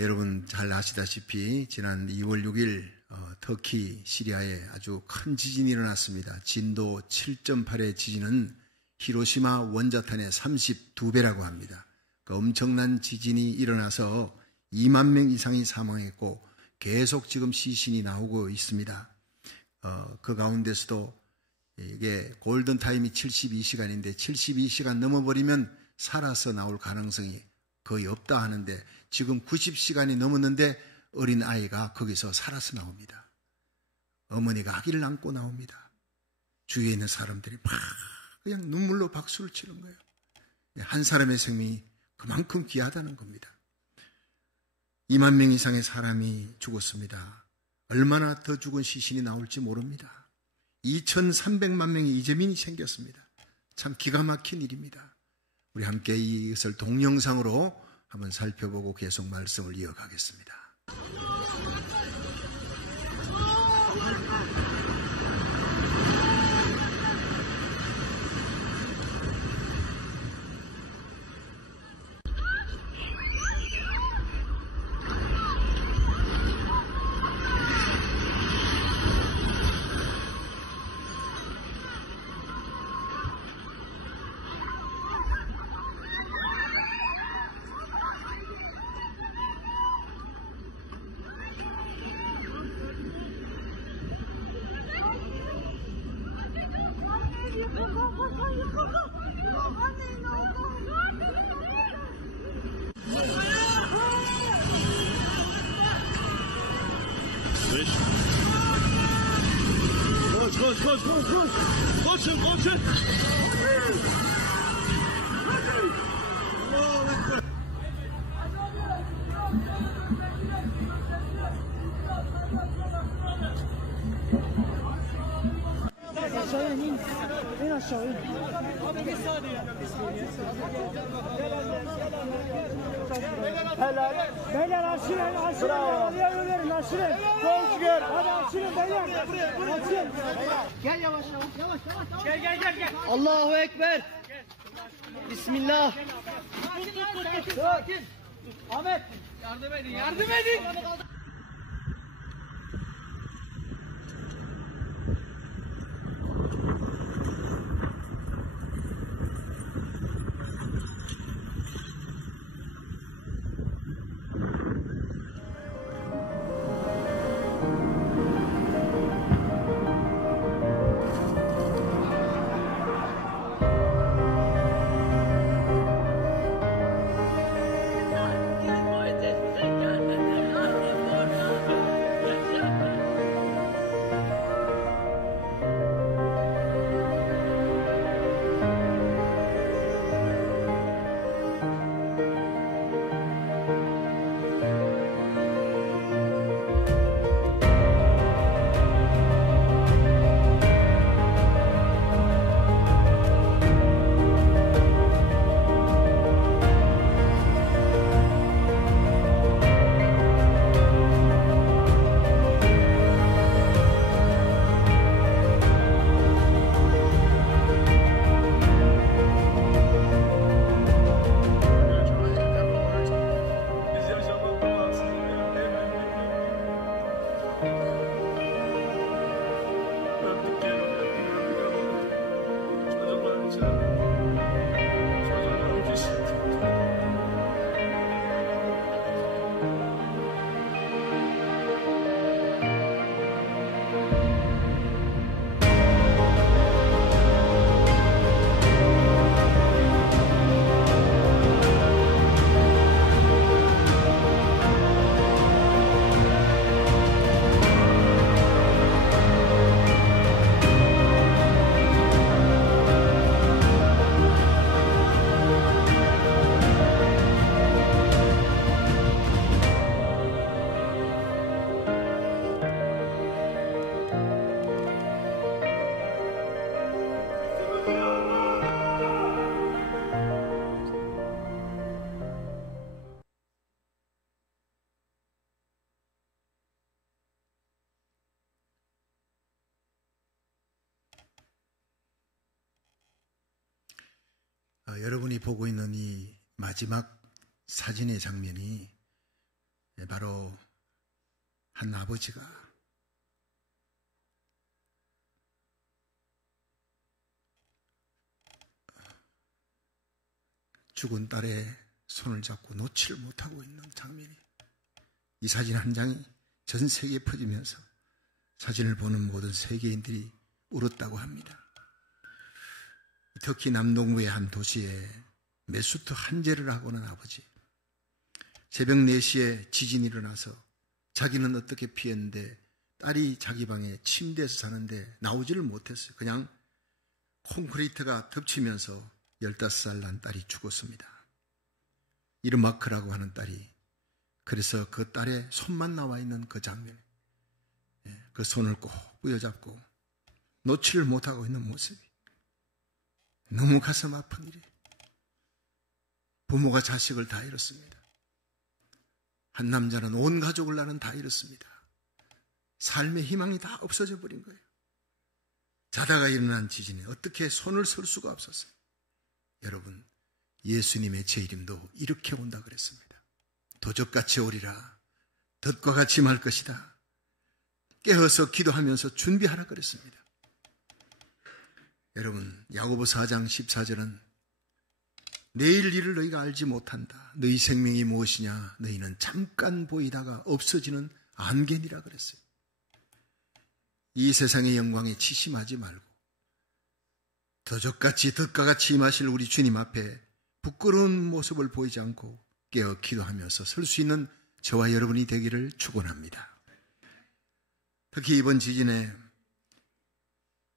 여러분 잘 아시다시피 지난 2월 6일 터키 시리아에 아주 큰 지진이 일어났습니다. 진도 7.8의 지진은 히로시마 원자탄의 32배라고 합니다. 그 엄청난 지진이 일어나서 2만 명 이상이 사망했고 계속 지금 시신이 나오고 있습니다. 그 가운데서도 이게 골든타임이 72시간인데 72시간 넘어버리면 살아서 나올 가능성이 거의 없다 하는데 지금 90시간이 넘었는데 어린 아이가 거기서 살아서 나옵니다. 어머니가 아기를 안고 나옵니다. 주위에 있는 사람들이 막 그냥 눈물로 박수를 치는 거예요. 한 사람의 생명이 그만큼 귀하다는 겁니다. 2만 명 이상의 사람이 죽었습니다. 얼마나 더 죽은 시신이 나올지 모릅니다. 2,300만 명의 이재민이 생겼습니다. 참 기가 막힌 일입니다. 우리 함께 이것을 동영상으로 한번 살펴보고 계속 말씀을 이어가겠습니다. Beyler aşırın, aşırın, aşırın. Çok şükür. Hadi aşırın beyler. Aşırın. Gel yavaş. Gel. Allahu Ekber. Bismillah. Sakin. Ahmet. Yardım edin. 여러분이 보고 있는 이 마지막 사진의 장면이 한 아버지가 죽은 딸의 손을 잡고 놓지를 못하고 있는 장면이, 이 사진 한 장이 전 세계에 퍼지면서 사진을 보는 모든 세계인들이 울었다고 합니다. 터키 남동부의 한 도시에 메수트 한제를 하고는 아버지, 새벽 4시에 지진이 일어나서 자기는 어떻게 피했는데 딸이 자기 방에 침대에서 자는데 나오지를 못했어요. 그냥 콘크리트가 덮치면서 15살 난 딸이 죽었습니다. 이르마크라고 하는 딸이, 그래서 그 딸의 손만 나와 있는 그 장면, 그 손을 꼭 부여잡고 놓지를 못하고 있는 모습이 너무 가슴 아픈 일이에요. 부모가 자식을 다 잃었습니다. 한 남자는 온 가족을 나는 다 잃었습니다. 삶의 희망이 다 없어져 버린 거예요. 자다가 일어난 지진에 어떻게 손을 쓸 수가 없었어요. 여러분, 예수님의 재림도 이렇게 온다 그랬습니다. 도적같이 오리라. 덫과 같이 말 것이다. 깨어서 기도하면서 준비하라 그랬습니다. 여러분, 야고보 4장 14절은 내일 일을 너희가 알지 못한다. 너희 생명이 무엇이냐? 너희는 잠깐 보이다가 없어지는 안개니라 그랬어요. 이 세상의 영광에 치심하지 말고 도적같이 덫과 같이 임하실 우리 주님 앞에 부끄러운 모습을 보이지 않고 깨어 기도하면서 설 수 있는 저와 여러분이 되기를 축원합니다. 특히 이번 지진에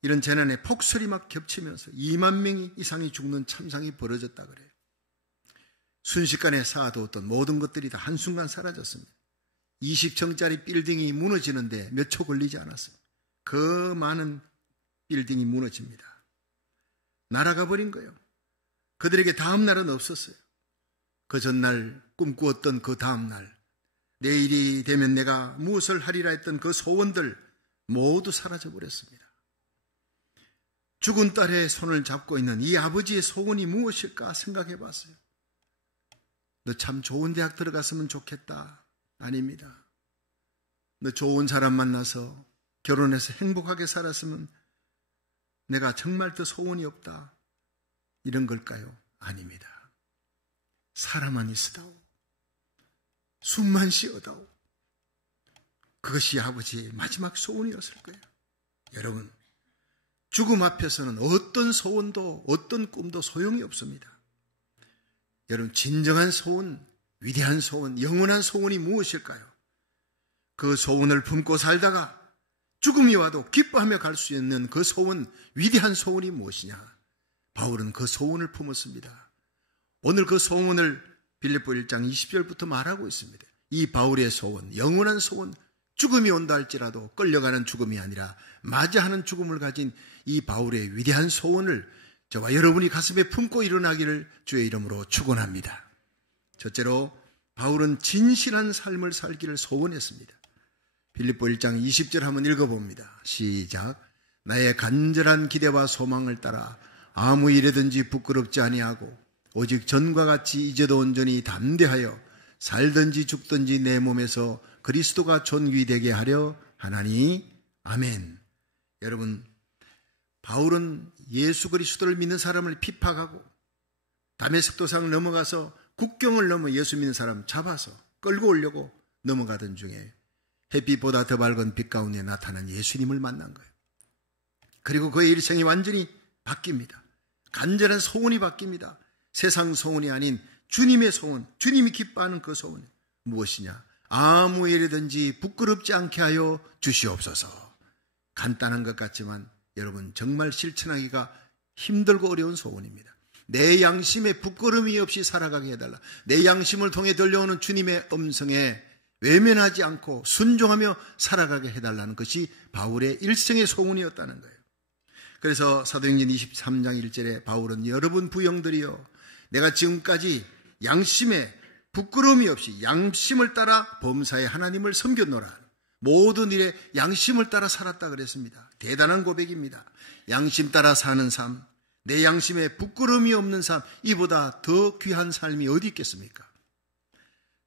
이런 재난에 폭설이 막 겹치면서 2만 명 이상이 죽는 참상이 벌어졌다 그래요. 순식간에 쌓아두었던 모든 것들이 다 한순간 사라졌습니다. 20층짜리 빌딩이 무너지는데 몇 초 걸리지 않았습니다. 그 많은 빌딩이 무너집니다. 날아가 버린 거예요. 그들에게 다음 날은 없었어요. 그 전날 꿈꾸었던 그 다음 날, 내일이 되면 내가 무엇을 하리라 했던 그 소원들 모두 사라져 버렸습니다. 죽은 딸의 손을 잡고 있는 이 아버지의 소원이 무엇일까 생각해 봤어요. 너 참 좋은 대학 들어갔으면 좋겠다. 아닙니다. 너 좋은 사람 만나서 결혼해서 행복하게 살았으면 내가 정말 더 소원이 없다. 이런 걸까요? 아닙니다. 살아만 있으다오. 숨만 쉬어다오. 그것이 아버지의 마지막 소원이었을 거예요. 여러분, 죽음 앞에서는 어떤 소원도 어떤 꿈도 소용이 없습니다. 여러분, 진정한 소원, 위대한 소원, 영원한 소원이 무엇일까요? 그 소원을 품고 살다가 죽음이 와도 기뻐하며 갈 수 있는 그 소원, 위대한 소원이 무엇이냐? 바울은 그 소원을 품었습니다. 오늘 그 소원을 빌립보 1장 20절부터 말하고 있습니다. 이 바울의 소원, 영원한 소원, 죽음이 온다 할지라도 끌려가는 죽음이 아니라 맞이하는 죽음을 가진 이 바울의 위대한 소원을 저와 여러분이 가슴에 품고 일어나기를 주의 이름으로 축원합니다. 첫째로 바울은 진실한 삶을 살기를 소원했습니다. 빌립보 1장 20절 한번 읽어봅니다. 시작. 나의 간절한 기대와 소망을 따라 아무 일에든지 부끄럽지 아니하고 오직 전과 같이 이제도 온전히 담대하여 살든지 죽든지 내 몸에서 그리스도가 존귀되게 하려 하나니. 아멘. 여러분, 바울은 예수 그리스도를 믿는 사람을 핍박하고 다메섹 도상을 넘어가서 국경을 넘어 예수 믿는 사람 잡아서 끌고 오려고 넘어가던 중에 햇빛보다 더 밝은 빛 가운데 나타난 예수님을 만난 거예요. 그리고 그의 일생이 완전히 바뀝니다. 간절한 소원이 바뀝니다. 세상 소원이 아닌 주님의 소원, 주님이 기뻐하는 그 소원. 무엇이냐? 아무 일이든지 부끄럽지 않게 하여 주시옵소서. 간단한 것 같지만 여러분, 정말 실천하기가 힘들고 어려운 소원입니다. 내 양심에 부끄러움이 없이 살아가게 해달라. 내 양심을 통해 들려오는 주님의 음성에 외면하지 않고 순종하며 살아가게 해달라는 것이 바울의 일생의 소원이었다는 거예요. 그래서 사도행전 23장 1절에 바울은 여러분 부형들이여, 내가 지금까지 양심에 부끄러움이 없이 양심을 따라 범사의 하나님을 섬겼노라. 모든 일에 양심을 따라 살았다 그랬습니다. 대단한 고백입니다. 양심 따라 사는 삶, 내 양심에 부끄러움이 없는 삶, 이보다 더 귀한 삶이 어디 있겠습니까?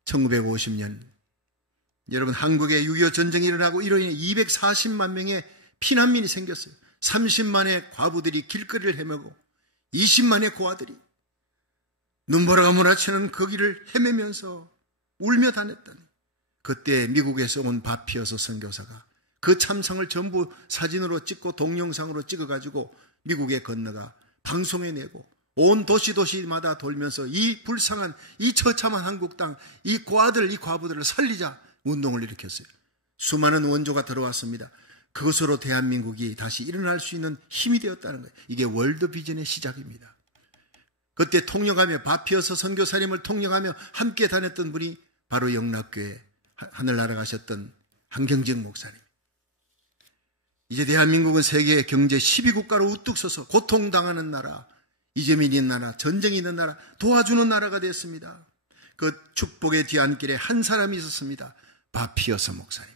1950년 여러분, 한국에 6.25 전쟁이 일어나고 이로 인해 240만 명의 피난민이 생겼어요. 30만의 과부들이 길거리를 헤매고 20만의 고아들이 눈보라가 몰아치는 거기를 헤매면서 울며 다녔다니. 그때 미국에서 온 바피어서 선교사가 그 참상을 전부 사진으로 찍고 동영상으로 찍어가지고 미국에 건너가 방송에 내고 온 도시마다 돌면서 이 불쌍한, 이 처참한 한국 땅, 이 고아들, 이 과부들을 살리자 운동을 일으켰어요. 수많은 원조가 들어왔습니다. 그것으로 대한민국이 다시 일어날 수 있는 힘이 되었다는 거예요. 이게 월드 비전의 시작입니다. 그때 통역하며 바피어서 선교사님을 통역하며 함께 다녔던 분이 바로 영락교회 하늘나라 가셨던 한경직 목사님. 이제 대한민국은 세계 경제 12국가로 우뚝 서서 고통당하는 나라, 이재민이 있는 나라, 전쟁이 있는 나라, 도와주는 나라가 됐습니다. 그 축복의 뒤안길에 한 사람이 있었습니다. 바피어서 목사님.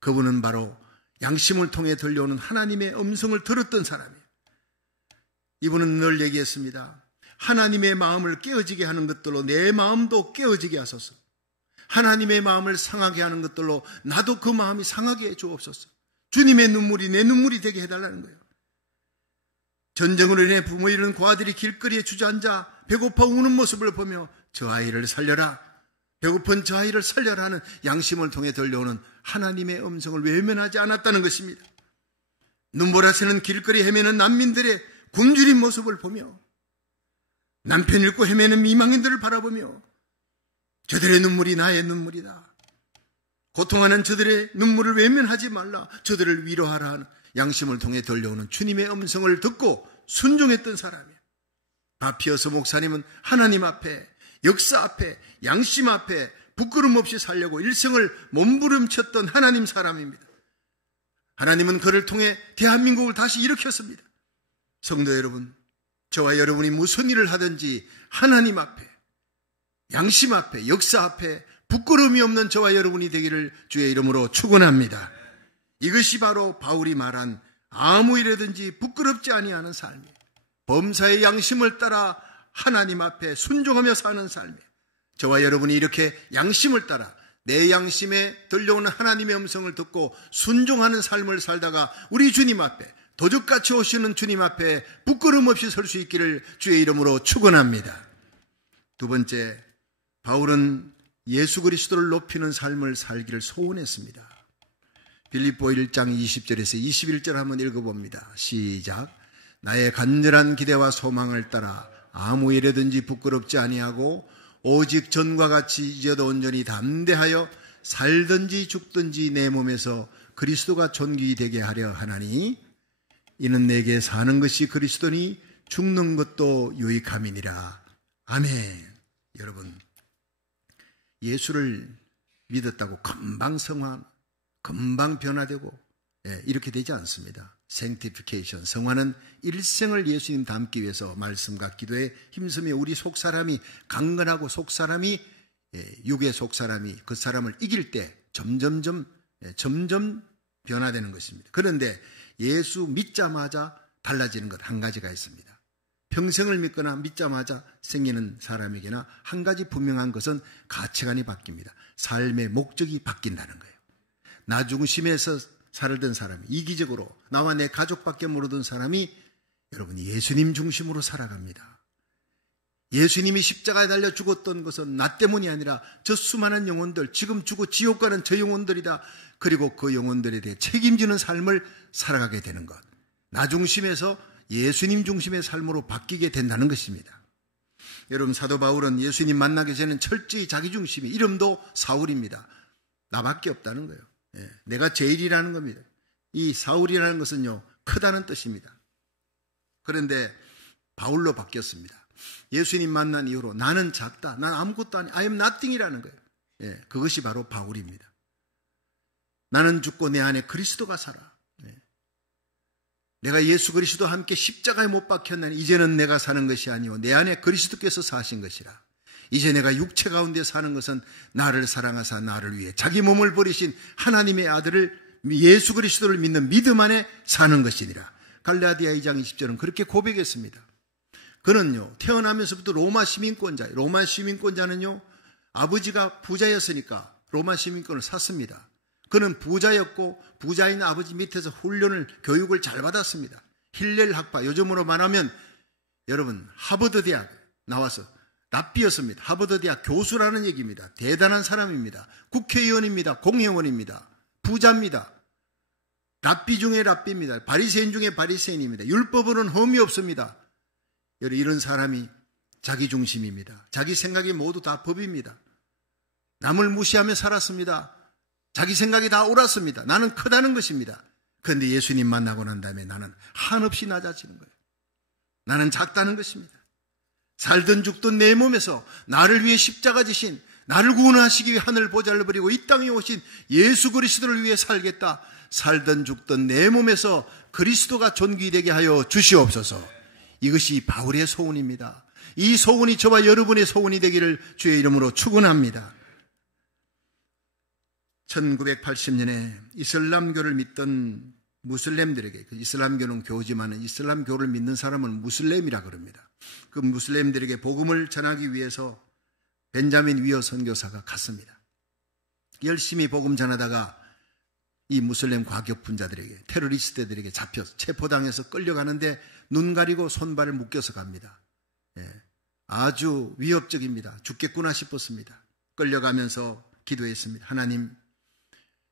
그분은 바로 양심을 통해 들려오는 하나님의 음성을 들었던 사람이에요. 이분은 늘 얘기했습니다. 하나님의 마음을 깨어지게 하는 것들로 내 마음도 깨어지게 하소서. 하나님의 마음을 상하게 하는 것들로 나도 그 마음이 상하게 해 주옵소서. 주님의 눈물이 내 눈물이 되게 해달라는 거예요. 전쟁으로 인해 부모 잃은 고아들이 길거리에 주저앉아 배고파 우는 모습을 보며 저 아이를 살려라, 배고픈 저 아이를 살려라 하는 양심을 통해 들려오는 하나님의 음성을 외면하지 않았다는 것입니다. 눈보라새는 길거리 헤매는 난민들의 굶주린 모습을 보며 남편 잃고 헤매는 미망인들을 바라보며 저들의 눈물이 나의 눈물이다. 고통하는 저들의 눈물을 외면하지 말라. 저들을 위로하라 하는 양심을 통해 들려오는 주님의 음성을 듣고 순종했던 사람이에요. 바피어서 목사님은 하나님 앞에, 역사 앞에, 양심 앞에 부끄럼 없이 살려고 일생을 몸부림쳤던 하나님 사람입니다. 하나님은 그를 통해 대한민국을 다시 일으켰습니다. 성도 여러분, 저와 여러분이 무슨 일을 하든지 하나님 앞에, 양심 앞에, 역사 앞에 부끄러움이 없는 저와 여러분이 되기를 주의 이름으로 축원합니다. 이것이 바로 바울이 말한 아무 일이든지 부끄럽지 아니하는 삶이에요. 범사의 양심을 따라 하나님 앞에 순종하며 사는 삶이에요. 저와 여러분이 이렇게 양심을 따라 내 양심에 들려오는 하나님의 음성을 듣고 순종하는 삶을 살다가 우리 주님 앞에, 도적같이 오시는 주님 앞에 부끄러움 없이 설 수 있기를 주의 이름으로 축원합니다. 두 번째, 바울은 예수 그리스도를 높이는 삶을 살기를 소원했습니다. 빌립보 1장 20절에서 21절 한번 읽어봅니다. 시작. 나의 간절한 기대와 소망을 따라 아무 일에든지 부끄럽지 아니하고 오직 전과 같이 이제도 온전히 담대하여 살든지 죽든지 내 몸에서 그리스도가 존귀 되게 하려 하나니 이는 내게 사는 것이 그리스도니 죽는 것도 유익함이니라. 아멘. 여러분, 예수를 믿었다고 금방 성화, 금방 변화되고 이렇게 되지 않습니다. sanctification, 성화는 일생을 예수님 닮기 위해서 말씀과 기도에 힘쓰며 우리 속사람이 강건하고 속사람이 육의 속사람이 그 사람을 이길 때 점점 변화되는 것입니다. 그런데 예수 믿자마자 달라지는 것 한 가지가 있습니다. 평생을 믿거나 믿자마자 생기는 사람에게나 한 가지 분명한 것은 가치관이 바뀝니다. 삶의 목적이 바뀐다는 거예요. 나 중심에서 살던 사람이, 이기적으로 나와 내 가족밖에 모르던 사람이 여러분 예수님 중심으로 살아갑니다. 예수님이 십자가에 달려 죽었던 것은 나 때문이 아니라 저 수많은 영혼들, 지금 죽어 지옥 가는 저 영혼들이다. 그리고 그 영혼들에 대해 책임지는 삶을 살아가게 되는 것. 나 중심에서 예수님 중심의 삶으로 바뀌게 된다는 것입니다. 여러분, 사도 바울은 예수님 만나기 전에는 철저히 자기 중심이, 이름도 사울입니다. 나밖에 없다는 거예요. 내가 제일이라는 겁니다. 이 사울이라는 것은요, 크다는 뜻입니다. 그런데 바울로 바뀌었습니다. 예수님 만난 이후로 나는 작다, 난 아무것도 아니, I am nothing이라는 거예요. 그것이 바로 바울입니다. 나는 죽고 내 안에 그리스도가 살아. 내가 예수 그리스도와 함께 십자가에 못 박혔나니 이제는 내가 사는 것이 아니오 내 안에 그리스도께서 사신 것이라. 이제 내가 육체 가운데 사는 것은 나를 사랑하사 나를 위해 자기 몸을 버리신 하나님의 아들을, 예수 그리스도를 믿는 믿음 안에 사는 것이니라. 갈라디아 2장 20절은 그렇게 고백했습니다. 그는요, 태어나면서부터 로마 시민권자예요. 로마 시민권자는요, 아버지가 부자였으니까 로마 시민권을 샀습니다. 그는 부자였고 부자인 아버지 밑에서 교육을 잘 받았습니다. 힐렐 학파, 요즘으로 말하면 여러분 하버드 대학 나와서 랍비였습니다. 하버드 대학 교수라는 얘기입니다. 대단한 사람입니다. 국회의원입니다. 공회원입니다. 부자입니다. 랍비 중에 랍비입니다. 바리새인 중에 바리새인입니다. 율법으로는 흠이 없습니다. 이런 사람이 자기 중심입니다. 자기 생각이 모두 다 법입니다. 남을 무시하며 살았습니다. 자기 생각이 다 옳았습니다. 나는 크다는 것입니다. 그런데 예수님 만나고 난 다음에 나는 한없이 낮아지는 거예요. 나는 작다는 것입니다. 살든 죽든 내 몸에서 나를 위해 십자가 지신, 나를 구원하시기 위해 하늘 보좌를 버리고 이 땅에 오신 예수 그리스도를 위해 살겠다. 살든 죽든 내 몸에서 그리스도가 존귀되게 하여 주시옵소서. 이것이 바울의 소원입니다. 이 소원이 저와 여러분의 소원이 되기를 주의 이름으로 축원합니다. 1980년에 이슬람교를 믿던 무슬림들에게, 이슬람교는 교지만 이슬람교를 믿는 사람은 무슬림이라 그럽니다. 그 무슬림들에게 복음을 전하기 위해서 벤자민 위어 선교사가 갔습니다. 열심히 복음 전하다가 이 무슬림 과격분자들에게, 테러리스트들에게 잡혀서 체포당해서 끌려가는데 눈 가리고 손발을 묶여서 갑니다. 아주 위협적입니다. 죽겠구나 싶었습니다. 끌려가면서 기도했습니다. 하나님,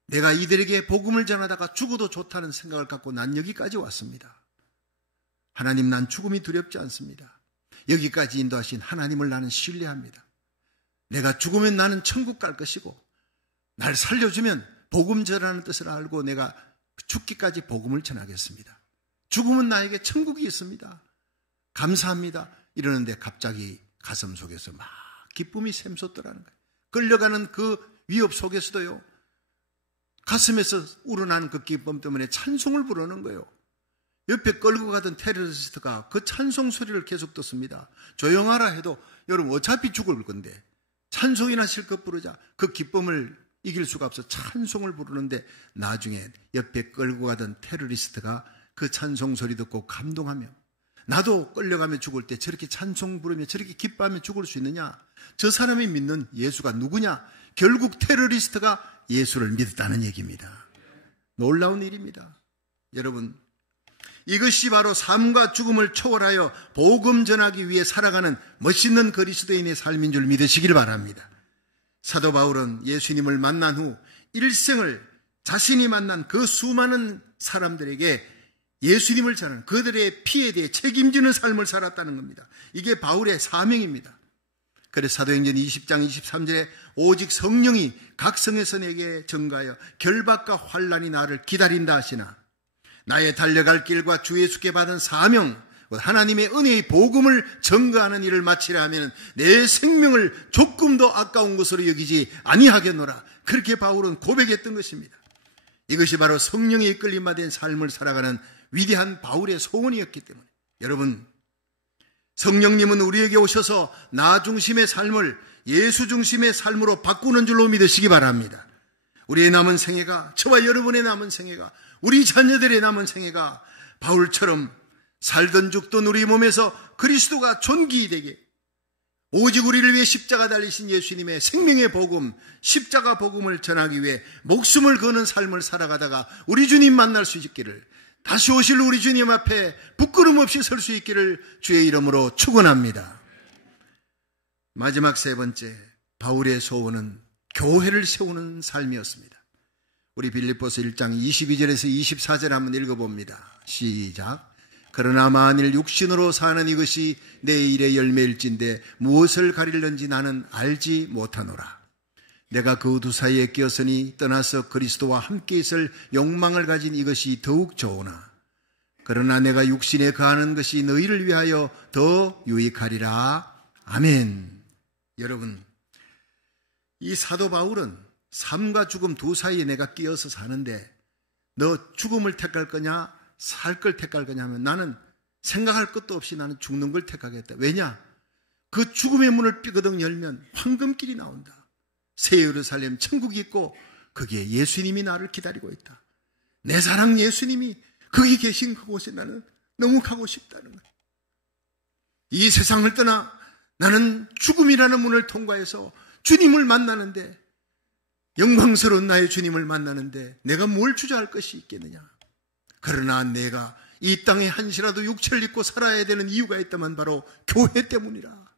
내가 이들에게 복음을 전하다가 죽어도 좋다는 생각을 갖고 난 여기까지 왔습니다. 하나님, 난 죽음이 두렵지 않습니다. 여기까지 인도하신 하나님을 나는 신뢰합니다. 내가 죽으면 나는 천국 갈 것이고 날 살려주면 복음 전하는 뜻을 알고 내가 죽기까지 복음을 전하겠습니다. 죽으면 나에게 천국이 있습니다. 감사합니다. 이러는데 갑자기 가슴 속에서 막 기쁨이 샘솟더라는 거예요. 끌려가는 그 위협 속에서도요, 가슴에서 우러난 그 기쁨 때문에 찬송을 부르는 거예요. 옆에 끌고 가던 테러리스트가 그 찬송 소리를 계속 듣습니다. 조용하라 해도 여러분 어차피 죽을 건데 찬송이나 실컷 부르자. 그 기쁨을 이길 수가 없어 찬송을 부르는데 나중에 옆에 끌고 가던 테러리스트가 그 찬송 소리 듣고 감동하며, 나도 끌려가며 죽을 때 저렇게 찬송 부르며 저렇게 기뻐하며 죽을 수 있느냐? 저 사람이 믿는 예수가 누구냐? 결국 테러리스트가 예수를 믿었다는 얘기입니다. 놀라운 일입니다. 여러분, 이것이 바로 삶과 죽음을 초월하여 복음 전하기 위해 살아가는 멋있는 그리스도인의 삶인 줄 믿으시길 바랍니다. 사도 바울은 예수님을 만난 후 일생을 자신이 만난 그 수많은 사람들에게 예수님을 전하는, 그들의 피에 대해 책임지는 삶을 살았다는 겁니다. 이게 바울의 사명입니다. 그래서 사도행전 20장 23절에 오직 성령이 각 성에서 내게 증거하여 결박과 환난이 나를 기다린다 하시나, 나의 달려갈 길과 주 예수께 받은 사명, 하나님의 은혜의 복음을 증거하는 일을 마치려 하면 내 생명을 조금도 아까운 것으로 여기지 아니하겠노라. 그렇게 바울은 고백했던 것입니다. 이것이 바로 성령에 이끌림받아 된 삶을 살아가는 위대한 바울의 소원이었기 때문에, 여러분, 성령님은 우리에게 오셔서 나 중심의 삶을 예수 중심의 삶으로 바꾸는 줄로 믿으시기 바랍니다. 우리의 남은 생애가, 저와 여러분의 남은 생애가, 우리 자녀들의 남은 생애가 바울처럼 살든 죽든 우리 몸에서 그리스도가 존귀되게, 오직 우리를 위해 십자가 달리신 예수님의 생명의 복음, 십자가 복음을 전하기 위해 목숨을 거는 삶을 살아가다가 우리 주님 만날 수 있기를, 다시 오실 우리 주님 앞에 부끄럼 없이 설 수 있기를 주의 이름으로 축원합니다. 마지막 세 번째, 바울의 소원은 교회를 세우는 삶이었습니다. 우리 빌립보서 1장 22절에서 24절 한번 읽어봅니다. 시작. 그러나 만일 육신으로 사는 이것이 내 일의 열매일진데 무엇을 가리는지 나는 알지 못하노라. 내가 그 두 사이에 끼었으니 떠나서 그리스도와 함께 있을 욕망을 가진 이것이 더욱 좋으나, 그러나 내가 육신에 거하는 것이 너희를 위하여 더 유익하리라. 아멘. 여러분, 이 사도 바울은 삶과 죽음 두 사이에 내가 끼어서 사는데 너 죽음을 택할 거냐 살 걸 택할 거냐 하면 나는 생각할 것도 없이 나는 죽는 걸 택하겠다. 왜냐? 그 죽음의 문을 삐그덕 열면 황금길이 나온다. 새 예루살렘 천국이 있고 거기에 예수님이 나를 기다리고 있다. 내 사랑 예수님이 거기 계신 그곳에 나는 너무 가고 싶다는 거야. 이 세상을 떠나 나는 죽음이라는 문을 통과해서 주님을 만나는데 영광스러운 나의 주님을 만나는데 내가 뭘 주저할 것이 있겠느냐. 그러나 내가 이 땅에 한시라도 육체를 입고 살아야 되는 이유가 있다면 바로 교회 때문이라.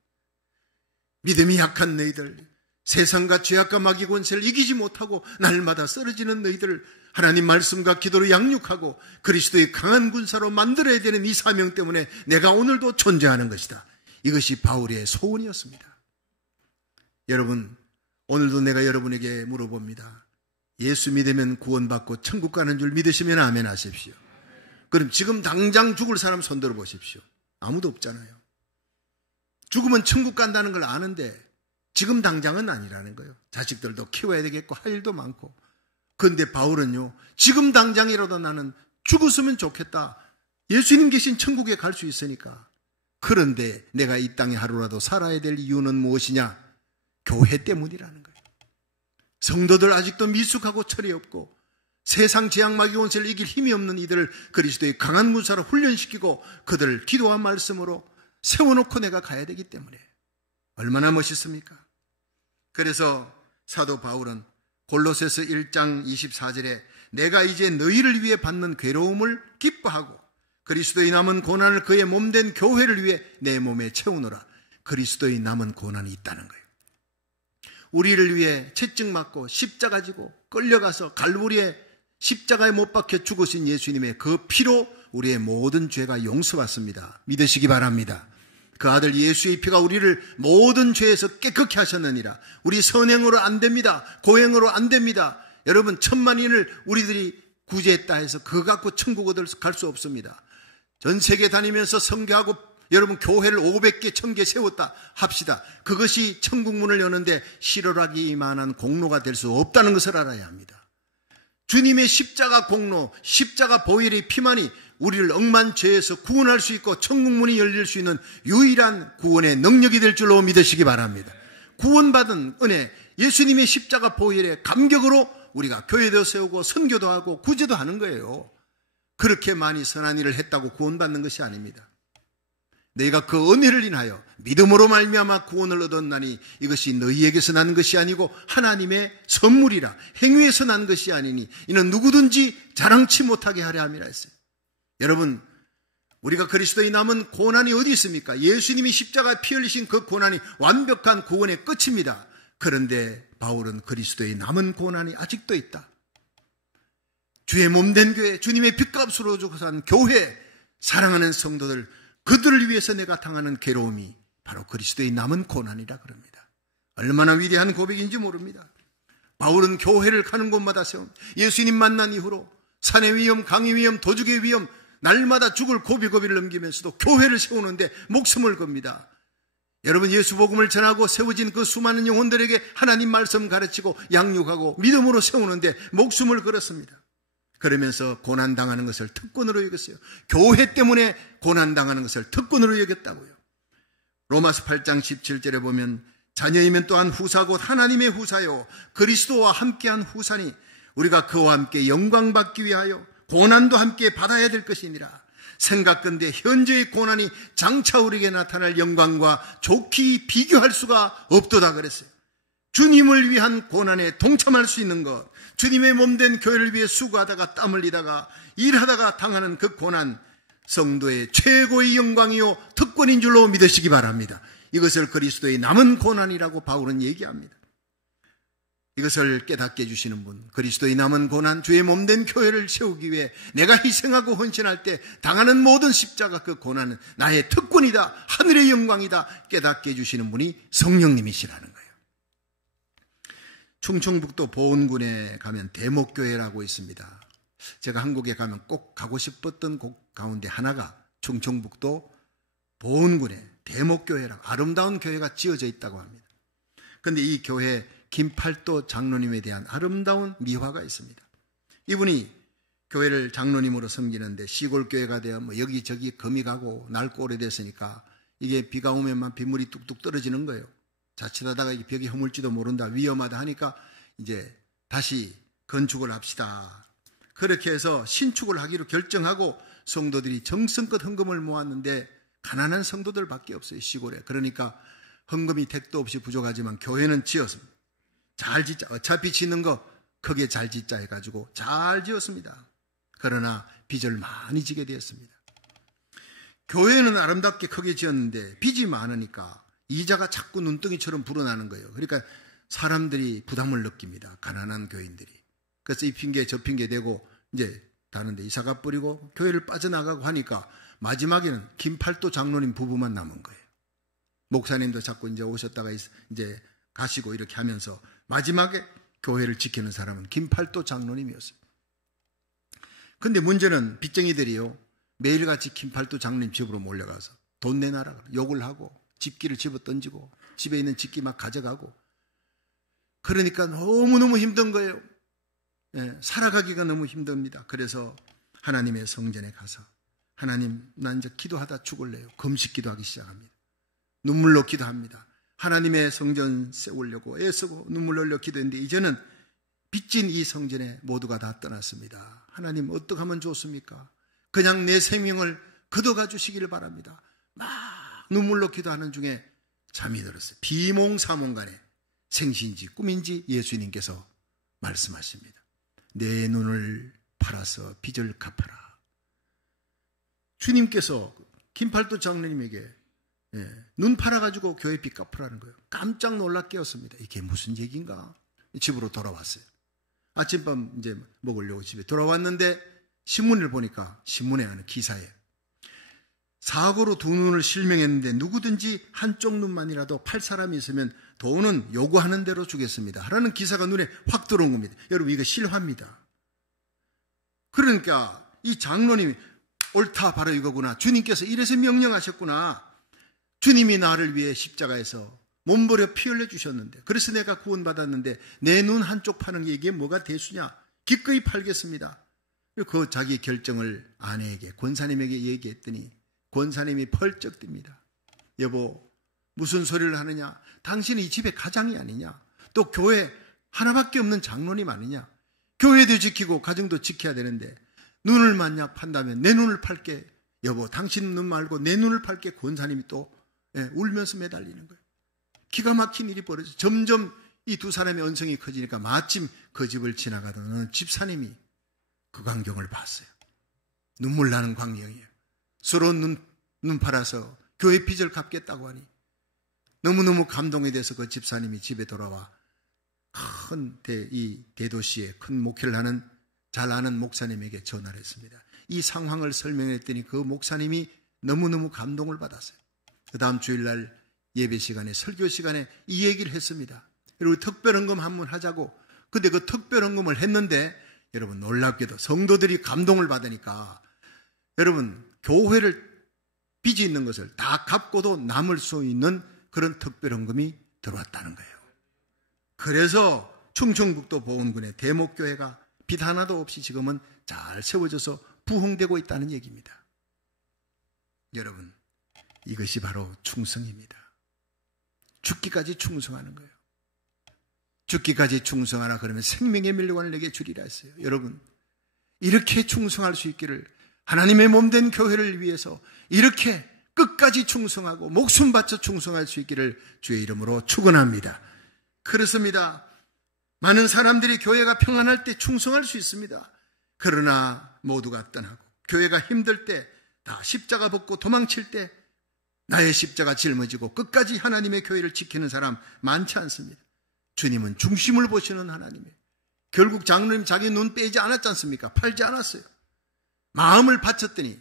믿음이 약한 너희들, 세상과 죄악과 마귀 권세를 이기지 못하고 날마다 쓰러지는 너희들을 하나님 말씀과 기도로 양육하고 그리스도의 강한 군사로 만들어야 되는 이 사명 때문에 내가 오늘도 존재하는 것이다. 이것이 바울의 소원이었습니다. 여러분, 오늘도 내가 여러분에게 물어봅니다. 예수 믿으면 구원받고 천국 가는 줄 믿으시면 아멘 하십시오. 그럼 지금 당장 죽을 사람 손들어 보십시오. 아무도 없잖아요. 죽으면 천국 간다는 걸 아는데 지금 당장은 아니라는 거예요. 자식들도 키워야 되겠고 할 일도 많고. 그런데 바울은요, 지금 당장이라도 나는 죽었으면 좋겠다. 예수님 계신 천국에 갈 수 있으니까. 그런데 내가 이 땅에 하루라도 살아야 될 이유는 무엇이냐? 교회 때문이라는 거예요. 성도들 아직도 미숙하고 철이 없고 세상 재앙 마귀 권세를 이길 힘이 없는 이들을 그리스도의 강한 군사로 훈련시키고 그들을 기도와 말씀으로 세워놓고 내가 가야 되기 때문에 얼마나 멋있습니까? 그래서 사도 바울은 골로새서 1장 24절에 내가 이제 너희를 위해 받는 괴로움을 기뻐하고 그리스도의 남은 고난을 그의 몸된 교회를 위해 내 몸에 채우노라. 그리스도의 남은 고난이 있다는 거예요. 우리를 위해 채찍 맞고 십자가 지고 끌려가서 갈보리에 십자가에 못 박혀 죽으신 예수님의 그 피로 우리의 모든 죄가 용서받습니다. 믿으시기 바랍니다. 그 아들 예수의 피가 우리를 모든 죄에서 깨끗게 하셨느니라. 우리 선행으로 안 됩니다. 고행으로 안 됩니다. 여러분, 천만인을 우리들이 구제했다 해서 그거 갖고 천국 얻을 갈 수 없습니다. 전 세계 다니면서 선교하고 여러분 교회를 500개, 1000개 세웠다 합시다. 그것이 천국 문을 여는데 실효라기만한 공로가 될 수 없다는 것을 알아야 합니다. 주님의 십자가 공로, 십자가 보혈의 피만이 우리를 억만 죄에서 구원할 수 있고 천국 문이 열릴 수 있는 유일한 구원의 능력이 될 줄로 믿으시기 바랍니다. 구원받은 은혜, 예수님의 십자가 보혈의 감격으로 우리가 교회도 세우고 선교도 하고 구제도 하는 거예요. 그렇게 많이 선한 일을 했다고 구원받는 것이 아닙니다. 너희가 그 은혜를 인하여 믿음으로 말미암아 구원을 얻었나니 이것이 너희에게서 난 것이 아니고 하나님의 선물이라. 행위에서 난 것이 아니니 이는 누구든지 자랑치 못하게 하려 함이라 했어요. 여러분, 우리가 그리스도의 남은 고난이 어디 있습니까? 예수님이 십자가에 피 흘리신 그 고난이 완벽한 구원의 끝입니다. 그런데 바울은 그리스도의 남은 고난이 아직도 있다. 주의 몸된 교회, 주님의 핏값으로 주고 산 교회, 사랑하는 성도들, 그들을 위해서 내가 당하는 괴로움이 바로 그리스도의 남은 고난이라 그럽니다. 얼마나 위대한 고백인지 모릅니다. 바울은 교회를 가는 곳마다 세운 예수님 만난 이후로 산의 위험, 강의 위험, 도죽의 위험, 날마다 죽을 고비고비를 넘기면서도 교회를 세우는데 목숨을 겁니다. 여러분, 예수 복음을 전하고 세워진 그 수많은 영혼들에게 하나님 말씀 가르치고 양육하고 믿음으로 세우는데 목숨을 걸었습니다. 그러면서 고난당하는 것을 특권으로 여겼어요. 교회 때문에 고난당하는 것을 특권으로 여겼다고요. 로마서 8장 17절에 보면 자녀이면 또한 후사 곧 하나님의 후사요 그리스도와 함께한 후사니 우리가 그와 함께 영광 받기 위하여 고난도 함께 받아야 될 것이니라. 생각건대 현재의 고난이 장차 우리에게 나타날 영광과 좋게 비교할 수가 없도다 그랬어요. 주님을 위한 고난에 동참할 수 있는 것, 주님의 몸된 교회를 위해 수고하다가 땀 흘리다가 일하다가 당하는 그 고난, 성도의 최고의 영광이요 특권인 줄로 믿으시기 바랍니다. 이것을 그리스도의 남은 고난이라고 바울은 얘기합니다. 이것을 깨닫게 해주시는 분, 그리스도의 남은 고난, 주의 몸된 교회를 세우기 위해 내가 희생하고 헌신할 때 당하는 모든 십자가 그 고난은 나의 특권이다, 하늘의 영광이다 깨닫게 해주시는 분이 성령님이시라는 거예요. 충청북도 보은군에 가면 대목교회라고 있습니다. 제가 한국에 가면 꼭 가고 싶었던 곳 가운데 하나가 충청북도 보은군에 대목교회라고 아름다운 교회가 지어져 있다고 합니다. 그런데 이 교회 김팔도 장로님에 대한 아름다운 미화가 있습니다. 이분이 교회를 장로님으로 섬기는데 시골교회가 되어 여기저기 금이 가고 낡고 오래됐으니까 이게 비가 오면만 빗물이 뚝뚝 떨어지는 거예요. 자칫하다가 이 벽이 허물지도 모른다, 위험하다 하니까 이제 다시 건축을 합시다. 그렇게 해서 신축을 하기로 결정하고 성도들이 정성껏 헌금을 모았는데 가난한 성도들밖에 없어요, 시골에. 그러니까 헌금이 택도 없이 부족하지만 교회는 지었습니다. 잘 짓자. 어차피 짓는 거 크게 잘 짓자 해가지고 잘 지었습니다. 그러나 빚을 많이 지게 되었습니다. 교회는 아름답게 크게 지었는데 빚이 많으니까 이자가 자꾸 눈덩이처럼 불어나는 거예요. 그러니까 사람들이 부담을 느낍니다. 가난한 교인들이. 그래서 이 핑계 저 핑계 대고 이제 다른 데 이사가 뿌리고 교회를 빠져나가고 하니까 마지막에는 김팔도 장로님 부부만 남은 거예요. 목사님도 자꾸 이제 오셨다가 이제 가시고 이렇게 하면서 마지막에 교회를 지키는 사람은 김팔도 장로님이었어요. 근데 문제는 빚쟁이들이요, 매일같이 김팔도 장로님 집으로 몰려가서 돈 내놔라 욕을 하고 집기를 집어 던지고 집에 있는 집기 막 가져가고, 그러니까 너무너무 힘든 거예요. 예, 살아가기가 너무 힘듭니다. 그래서 하나님의 성전에 가서 하나님, 난 이제 기도하다 죽을래요. 금식 기도하기 시작합니다. 눈물로 기도합니다. 하나님의 성전 세우려고 애쓰고 눈물 흘려 기도했는데 이제는 빚진 이 성전에 모두가 다 떠났습니다. 하나님 어떻게 하면 좋습니까? 그냥 내 생명을 거둬가 주시기를 바랍니다. 막 눈물로 기도하는 중에 잠이 들었어요. 비몽사몽간에 생신지 꿈인지 예수님께서 말씀하십니다. 내 눈을 팔아서 빚을 갚아라. 주님께서 김팔도 장로님에게 눈 팔아가지고 교회 빚 갚으라는 거예요. 깜짝 놀라 깨었습니다. 이게 무슨 얘기인가? 집으로 돌아왔어요. 아침밥 이제 먹으려고 집에 돌아왔는데 신문을 보니까 신문에 하는 기사에 사고로 두 눈을 실명했는데 누구든지 한쪽 눈만이라도 팔 사람이 있으면 돈은 요구하는 대로 주겠습니다. 하라는 기사가 눈에 확 들어온 겁니다. 여러분, 이거 실화입니다. 그러니까 이 장로님이 옳다, 바로 이거구나. 주님께서 이래서 명령하셨구나. 주님이 나를 위해 십자가에서 몸버려 피 흘려 주셨는데, 그래서 내가 구원받았는데 내 눈 한쪽 파는 게 이게 뭐가 대수냐? 기꺼이 팔겠습니다. 그 자기 결정을 아내에게, 권사님에게 얘기했더니 권사님이 펄쩍 뜁니다. 여보, 무슨 소리를 하느냐? 당신은 이 집의 가장이 아니냐? 또 교회 하나밖에 없는 장로님 아니냐? 교회도 지키고 가정도 지켜야 되는데 눈을 만약 판다면 내 눈을 팔게. 여보, 당신 눈 말고 내 눈을 팔게. 권사님이 또 울면서 매달리는 거예요. 기가 막힌 일이 벌어져. 점점 이 두 사람의 언성이 커지니까 마침 그 집을 지나가던 어느 집사님이 그 광경을 봤어요. 눈물 나는 광경이에요. 서로 눈 팔아서 교회 빚을 갚겠다고 하니 너무너무 감동이 돼서 그 집사님이 집에 돌아와 큰 이 대도시에 큰 목회를 하는 잘 아는 목사님에게 전화를 했습니다. 이 상황을 설명했더니 그 목사님이 너무너무 감동을 받았어요. 그 다음 주일날 예배 시간에, 설교 시간에 이 얘기를 했습니다. 그리고 특별헌금 한번 하자고. 근데 그 특별헌금을 했는데 여러분, 놀랍게도 성도들이 감동을 받으니까 여러분, 교회를 빚이 있는 것을 다 갚고도 남을 수 있는 그런 특별헌금이 들어왔다는 거예요. 그래서 충청북도 보은군의 대목교회가 빚 하나도 없이 지금은 잘 세워져서 부흥되고 있다는 얘기입니다. 여러분, 이것이 바로 충성입니다. 죽기까지 충성하는 거예요. 죽기까지 충성하라 그러면 생명의 멸류관을 내게 주리라 했어요. 여러분, 이렇게 충성할 수 있기를, 하나님의 몸된 교회를 위해서 이렇게 끝까지 충성하고 목숨 바쳐 충성할 수 있기를 주의 이름으로 축원합니다. 그렇습니다. 많은 사람들이 교회가 평안할 때 충성할 수 있습니다. 그러나 모두가 떠나고 교회가 힘들 때, 다 십자가 벗고 도망칠 때 나의 십자가 짊어지고 끝까지 하나님의 교회를 지키는 사람 많지 않습니다. 주님은 중심을 보시는 하나님이에요. 결국 장로님 자기 눈 빼지 않았지 않습니까? 팔지 않았어요. 마음을 바쳤더니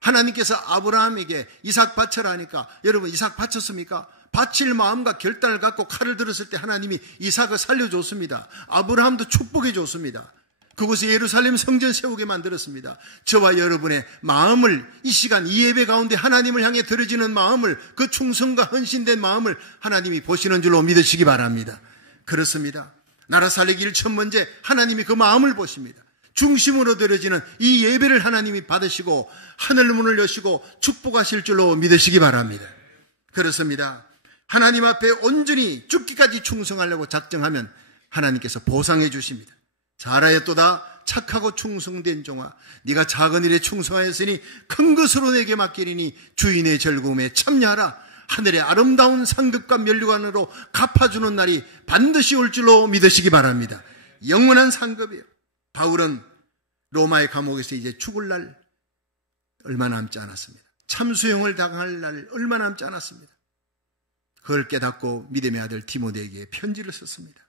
하나님께서 아브라함에게 이삭 바쳐라 하니까, 여러분, 이삭 바쳤습니까? 바칠 마음과 결단을 갖고 칼을 들었을 때 하나님이 이삭을 살려줬습니다. 아브라함도 축복해 줬습니다. 그곳에 예루살렘 성전 세우게 만들었습니다. 저와 여러분의 마음을, 이 시간 이 예배 가운데 하나님을 향해 들어지는 마음을, 그 충성과 헌신된 마음을 하나님이 보시는 줄로 믿으시기 바랍니다. 그렇습니다. 나라 살리기를 첫 번째 하나님이 그 마음을 보십니다. 중심으로 드려지는 이 예배를 하나님이 받으시고 하늘 문을 여시고 축복하실 줄로 믿으시기 바랍니다. 그렇습니다. 하나님 앞에 온전히 죽기까지 충성하려고 작정하면 하나님께서 보상해 주십니다. 잘하였도다 착하고 충성된 종아, 네가 작은 일에 충성하였으니 큰 것으로 내게 맡기리니 주인의 즐거움에 참여하라. 하늘의 아름다운 상급과 면류관으로 갚아주는 날이 반드시 올 줄로 믿으시기 바랍니다. 영원한 상급이에요. 바울은 로마의 감옥에서 이제 죽을 날 얼마 남지 않았습니다. 참수형을 당할 날 얼마 남지 않았습니다. 그걸 깨닫고 믿음의 아들 디모데에게 편지를 썼습니다.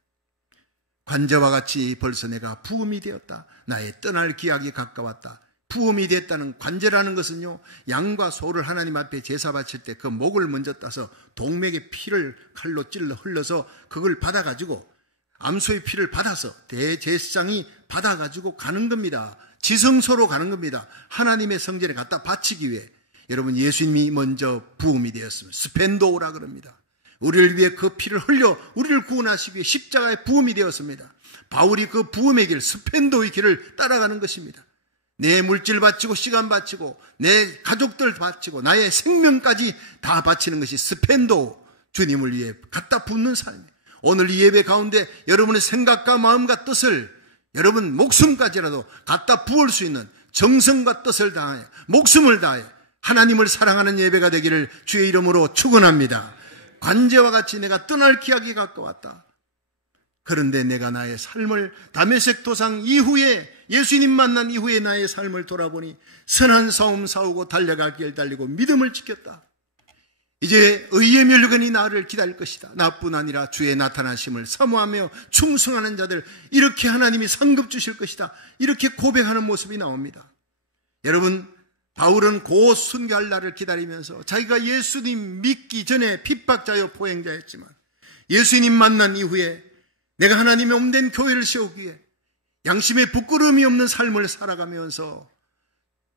관제와 같이 벌써 내가 부음이 되었다. 나의 떠날 기약이 가까웠다. 부음이 됐다는 관제라는 것은요, 양과 소를 하나님 앞에 제사 바칠 때 그 목을 먼저 따서 동맥의 피를 칼로 찔러 흘러서 그걸 받아가지고 암소의 피를 받아서 대제사장이 받아가지고 가는 겁니다. 지성소로 가는 겁니다. 하나님의 성전에 갖다 바치기 위해. 여러분, 예수님이 먼저 부음이 되었습니다. 스펜도라 그럽니다. 우리를 위해 그 피를 흘려 우리를 구원하시기 위해 십자가의 부음이 되었습니다. 바울이 그 부음의 길, 스펜도의 길을 따라가는 것입니다. 내 물질 바치고 시간 바치고 내 가족들 바치고 나의 생명까지 다 바치는 것이 스펜도, 주님을 위해 갖다 붓는 삶이에요. 오늘 이 예배 가운데 여러분의 생각과 마음과 뜻을, 여러분 목숨까지라도 갖다 부을 수 있는 정성과 뜻을 다하여 목숨을 다하여 하나님을 사랑하는 예배가 되기를 주의 이름으로 축원합니다. 관제와 같이 내가 떠날 기약이 가까웠다. 그런데 내가 나의 삶을 다메섹 도상 이후에, 예수님 만난 이후에 나의 삶을 돌아보니 선한 싸움 싸우고 달려갈 길 달리고 믿음을 지켰다. 이제 의의 면류관이 나를 기다릴 것이다. 나뿐 아니라 주의 나타나심을 사모하며 충성하는 자들, 이렇게 하나님이 상급 주실 것이다. 이렇게 고백하는 모습이 나옵니다. 여러분, 바울은 곧 순교할 날을 기다리면서 자기가 예수님 믿기 전에 핍박자여 포행자였지만 예수님 만난 이후에 내가 하나님의 몸된 교회를 세우기 위해 양심에 부끄러움이 없는 삶을 살아가면서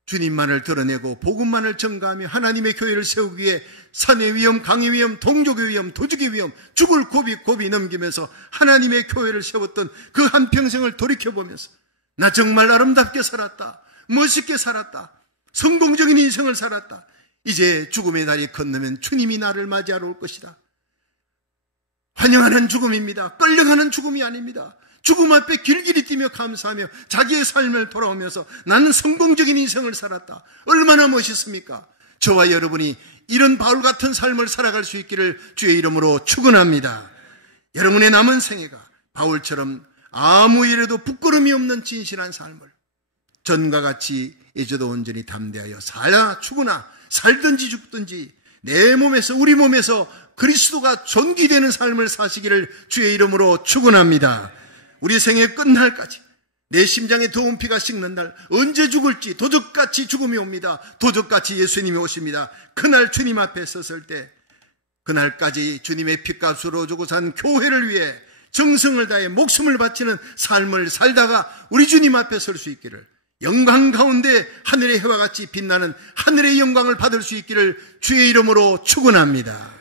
주님만을 드러내고 복음만을 전가하며 하나님의 교회를 세우기 위해 산의 위험, 강의 위험, 동족의 위험, 도적의 위험, 죽을 고비 넘기면서 하나님의 교회를 세웠던 그 한평생을 돌이켜보면서 나 정말 아름답게 살았다, 멋있게 살았다, 성공적인 인생을 살았다. 이제 죽음의 날이 건너면 주님이 나를 맞이하러 올 것이다. 환영하는 죽음입니다. 끌려가는 죽음이 아닙니다. 죽음 앞에 길길이 뛰며 감사하며 자기의 삶을 돌아오면서 나는 성공적인 인생을 살았다. 얼마나 멋있습니까? 저와 여러분이 이런 바울 같은 삶을 살아갈 수 있기를 주의 이름으로 축원합니다. 여러분의 남은 생애가 바울처럼 아무 일에도 부끄러움이 없는 진실한 삶을 전과 같이 이제도 온전히 담대하여 살아 죽으나 살든지 죽든지 내 몸에서, 우리 몸에서 그리스도가 존귀되는 삶을 사시기를 주의 이름으로 축원합니다. 우리 생애 끝날까지 내 심장에 더운 피가 식는 날, 언제 죽을지 도적같이 죽음이 옵니다. 도적같이 예수님이 오십니다. 그날 주님 앞에 섰을 때, 그날까지 주님의 피값으로 주고 산 교회를 위해 정성을 다해 목숨을 바치는 삶을 살다가 우리 주님 앞에 설 수 있기를, 영광 가운데 하늘의 해와 같이 빛나는 하늘의 영광을 받을 수 있기를 주의 이름으로 축원합니다.